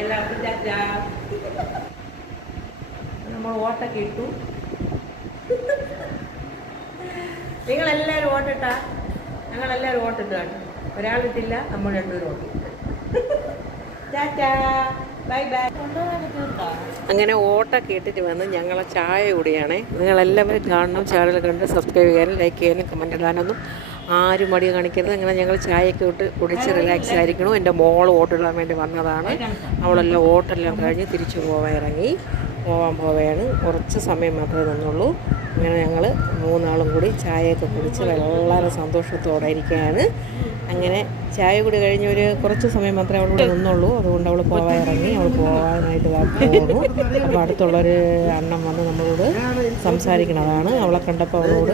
എല്ലാവർക്കും ടാറ്റാ. നമ്മൾ ഓട്ടൊക്കെ ഇട്ടു. നിങ്ങളെല്ലാവരും ഓട്ടിട്ടാ? ഞങ്ങളെല്ലാവരും ഓട്ടിട്ട് കാണും. ഒരാളിട്ടില്ല, നമ്മൾ രണ്ടുപേരും ഓട്ടി. Tata, bye bye. അങ്ങനെ ഓട്ടൊക്കെ ഇട്ടിട്ട് വന്ന് ഞങ്ങളെ ചായ കൂടിയാണേ. നിങ്ങളെല്ലാവരും കാണണം. ചാനൽ കണ്ട് സബ്സ്ക്രൈബ് ചെയ്യാനും ലൈക്ക് ചെയ്യാനും കമൻറ്റ് ഇടാനൊന്നും ആരും മടി കാണിക്കരുത്. അങ്ങനെ ഞങ്ങൾ ചായയൊക്കെ ഇട്ട് കുടിച്ച് റിലാക്സ് ആയിരിക്കണം. എൻ്റെ മോൾ ഓട്ടിടാൻ വേണ്ടി വന്നതാണ്. അവളെല്ലാം ഓട്ടെല്ലാം കഴിഞ്ഞ് തിരിച്ചു പോകാൻ പോവുകയാണ്. കുറച്ച് സമയം മാത്രമേ നിന്നുള്ളൂ. അങ്ങനെ ഞങ്ങൾ മൂന്നാളും കൂടി ചായയൊക്കെ കുടിച്ച് വളരെ സന്തോഷത്തോടെ ഇരിക്കുകയാണ്. അങ്ങനെ ചായ കൂടി കഴിഞ്ഞ് ഒരു കുറച്ച് സമയം മാത്രമേ അവളോട് നിന്നുള്ളൂ. അതുകൊണ്ട് അവൾ പോകാനിറങ്ങി. അവൾ പോകാനായിട്ട് പോകുന്നു. അപ്പോൾ അടുത്തുള്ളൊരു അണ്ണൻ വന്ന് നമ്മളോട് സംസാരിക്കണതാണ്. അവളെ കണ്ടപ്പോൾ അവളോട്